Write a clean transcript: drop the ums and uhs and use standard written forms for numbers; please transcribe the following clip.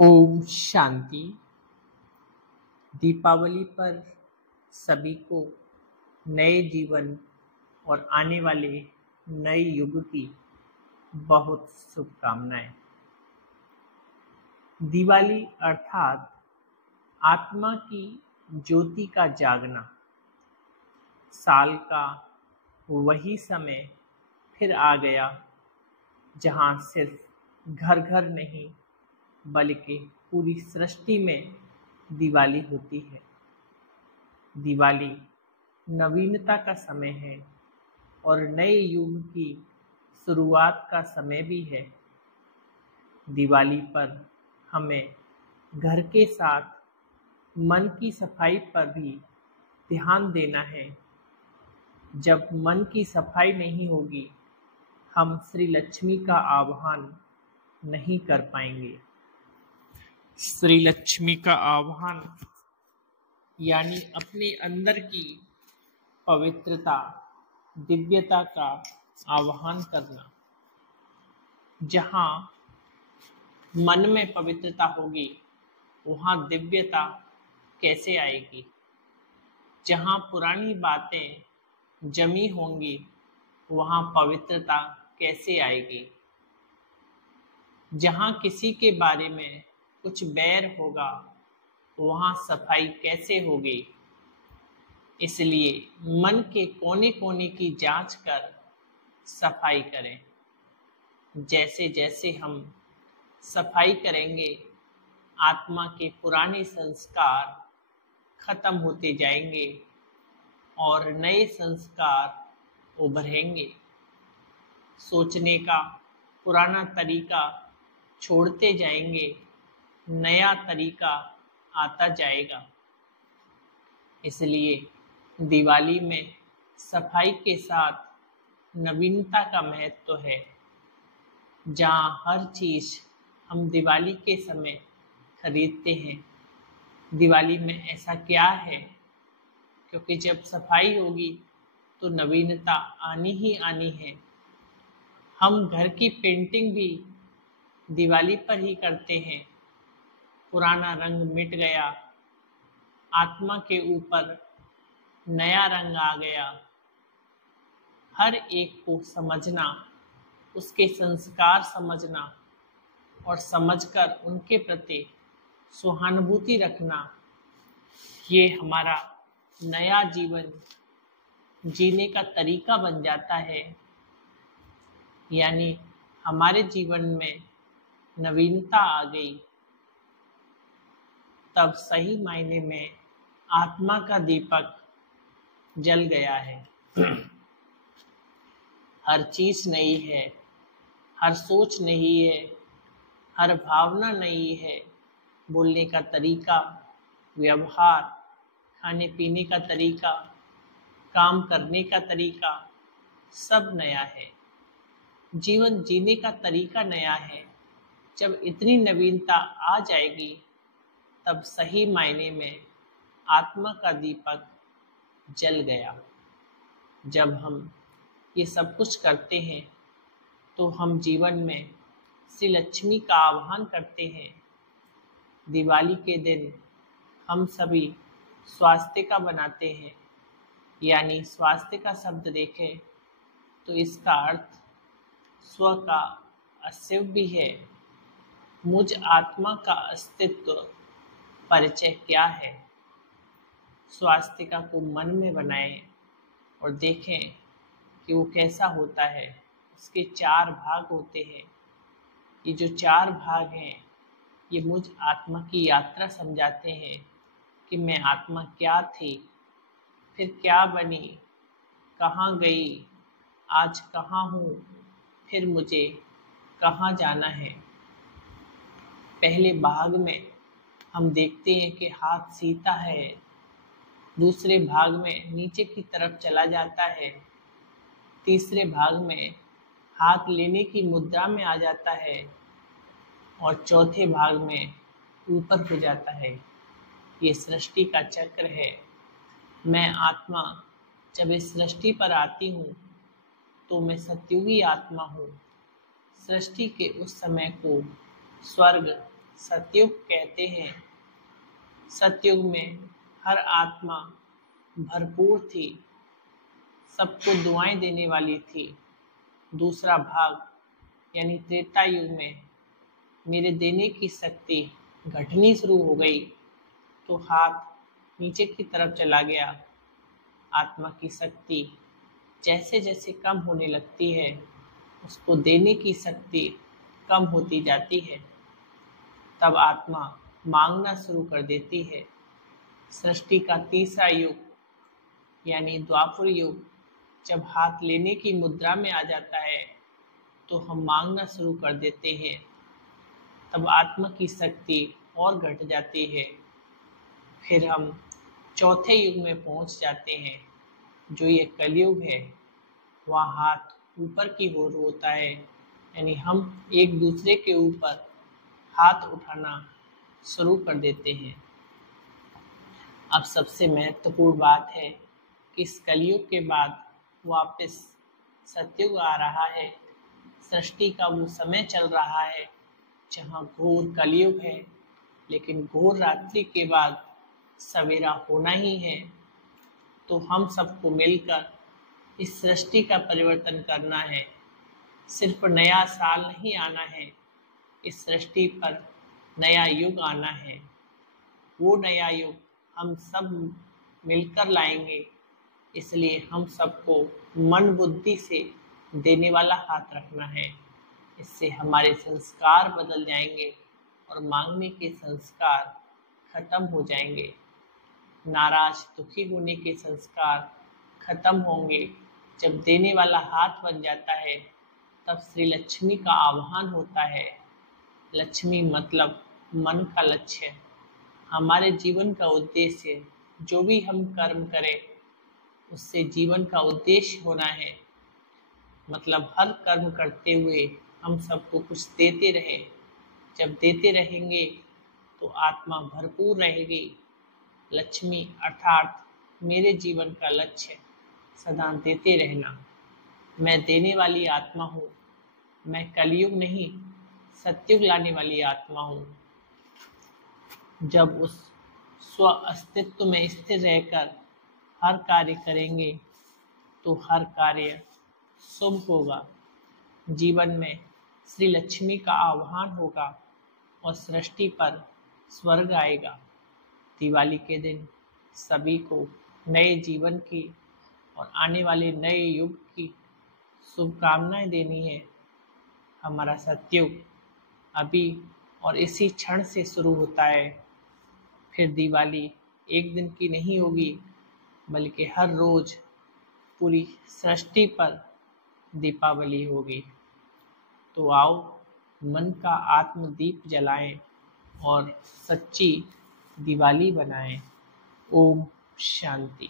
ओम शांति। दीपावली पर सभी को नए जीवन और आने वाले नए युग की बहुत शुभकामनाएं। दिवाली अर्थात आत्मा की ज्योति का जागना। साल का वही समय फिर आ गया जहां सिर्फ घर घर नहीं बल्कि पूरी सृष्टि में दिवाली होती है। दिवाली नवीनता का समय है और नए युग की शुरुआत का समय भी है। दिवाली पर हमें घर के साथ मन की सफाई पर भी ध्यान देना है। जब मन की सफाई नहीं होगी, हम श्री लक्ष्मी का आह्वान नहीं कर पाएंगे। श्री लक्ष्मी का आह्वान यानी अपने अंदर की पवित्रता, दिव्यता का आह्वान करना। जहाँ मन में पवित्रता होगी, वहाँ दिव्यता कैसे आएगी? जहाँ पुरानी बातें जमी होंगी, वहाँ पवित्रता कैसे आएगी? जहाँ किसी के बारे में कुछ बैर होगा, वहाँ सफाई कैसे होगी? इसलिए मन के कोने कोने की जांच कर सफाई करें। जैसे जैसे हम सफाई करेंगे, आत्मा के पुराने संस्कार खत्म होते जाएंगे और नए संस्कार उभरेंगे। सोचने का पुराना तरीका छोड़ते जाएंगे, नया तरीका आता जाएगा। इसलिए दिवाली में सफाई के साथ नवीनता का महत्व है। जहाँ हर चीज हम दिवाली के समय खरीदते हैं, दिवाली में ऐसा क्या है? क्योंकि जब सफाई होगी तो नवीनता आनी ही आनी है। हम घर की पेंटिंग भी दिवाली पर ही करते हैं। पुराना रंग मिट गया, आत्मा के ऊपर नया रंग आ गया। हर एक को समझना, उसके संस्कार समझना और समझकर उनके प्रति सहानुभूति रखना, ये हमारा नया जीवन जीने का तरीका बन जाता है। यानी हमारे जीवन में नवीनता आ गई, तब सही मायने में आत्मा का दीपक जल गया है। हर चीज नई है, हर सोच नई है, हर भावना नई है। बोलने का तरीका, व्यवहार, खाने पीने का तरीका, काम करने का तरीका, सब नया है। जीवन जीने का तरीका नया है। जब इतनी नवीनता आ जाएगी, तब सही मायने में आत्मा का दीपक जल गया। जब हम ये सब कुछ करते हैं, तो हम जीवन में श्री लक्ष्मी का आह्वान करते हैं। दिवाली के दिन हम सभी स्वास्तिका बनाते हैं। यानी स्वास्तिका शब्द देखें तो इसका अर्थ स्व का अस्तित्व भी है। मुझ आत्मा का अस्तित्व परिचय क्या है? स्वास्तिका को मन में बनाएं और देखें कि वो कैसा होता है। इसके 4 भाग होते हैं। ये जो 4 भाग हैं, ये मुझ आत्मा की यात्रा समझाते हैं कि मैं आत्मा क्या थी, फिर क्या बनी, कहाँ गई, आज कहाँ हूँ, फिर मुझे कहाँ जाना है। पहले भाग में हम देखते हैं कि हाथ सीधा है। दूसरे भाग में नीचे की तरफ चला जाता है। तीसरे भाग में हाथ लेने की मुद्रा में आ जाता है और चौथे भाग में ऊपर हो जाता है। ये सृष्टि का चक्र है। मैं आत्मा जब इस सृष्टि पर आती हूँ, तो मैं सत्युगी आत्मा हूँ। सृष्टि के उस समय को स्वर्ग सतयुग कहते हैं। सतयुग में हर आत्मा भरपूर थी, सबको दुआएं देने वाली थी। दूसरा भाग यानी त्रेता युग में मेरे देने की शक्ति घटनी शुरू हो गई तो हाथ नीचे की तरफ चला गया। आत्मा की शक्ति जैसे जैसे कम होने लगती है, उसको देने की शक्ति कम होती जाती है। तब आत्मा मांगना शुरू कर देती है। सृष्टि का तीसरा युग यानी द्वापर युग जब हाथ लेने की मुद्रा में आ जाता है तो हम मांगना शुरू कर देते हैं। तब आत्मा की शक्ति और घट जाती है। फिर हम चौथे युग में पहुंच जाते हैं, जो ये कलयुग है। वहाँ हाथ ऊपर की ओर होता है, यानी हम एक दूसरे के ऊपर हाथ उठाना शुरू कर देते हैं। अब सबसे महत्वपूर्ण बात है कि इस कलयुग के बाद वापस सतयुग आ रहा है। सृष्टि का वो समय चल रहा है जहाँ घोर कलयुग है, लेकिन घोर रात्रि के बाद सवेरा होना ही है। तो हम सबको मिलकर इस सृष्टि का परिवर्तन करना है। सिर्फ नया साल नहीं आना है, इस सृष्टि पर नया युग आना है। वो नया युग हम सब मिलकर लाएंगे। इसलिए हम सबको मन बुद्धि से देने वाला हाथ रखना है। इससे हमारे संस्कार बदल जाएंगे और मांगने के संस्कार खत्म हो जाएंगे। नाराज दुखी होने के संस्कार खत्म होंगे। जब देने वाला हाथ बन जाता है तब श्री लक्ष्मी का आह्वान होता है। लक्ष्मी मतलब मन का लक्ष्य, हमारे जीवन का उद्देश्य। जो भी हम कर्म करें उससे जीवन का उद्देश्य होना है। मतलब हर कर्म करते हुए हम सबको कुछ देते रहे। जब देते रहेंगे तो आत्मा भरपूर रहेगी। लक्ष्मी अर्थात मेरे जीवन का लक्ष्य सदा देते रहना। मैं देने वाली आत्मा हूँ। मैं कलयुग नहीं सतयुग लाने वाली आत्मा हूँ। जब उस स्व अस्तित्व में स्थिर रहकर हर कार्य करेंगे तो हर कार्य शुभ होगा। जीवन में श्री लक्ष्मी का आह्वान होगा और सृष्टि पर स्वर्ग आएगा। दिवाली के दिन सभी को नए जीवन की और आने वाले नए युग की शुभकामनाएं देनी है। हमारा सतयुग अभी और इसी क्षण से शुरू होता है। फिर दिवाली एक दिन की नहीं होगी, बल्कि हर रोज पूरी सृष्टि पर दीपावली होगी। तो आओ मन का आत्मदीप जलाएं और सच्ची दिवाली बनाएं। ओम शांति।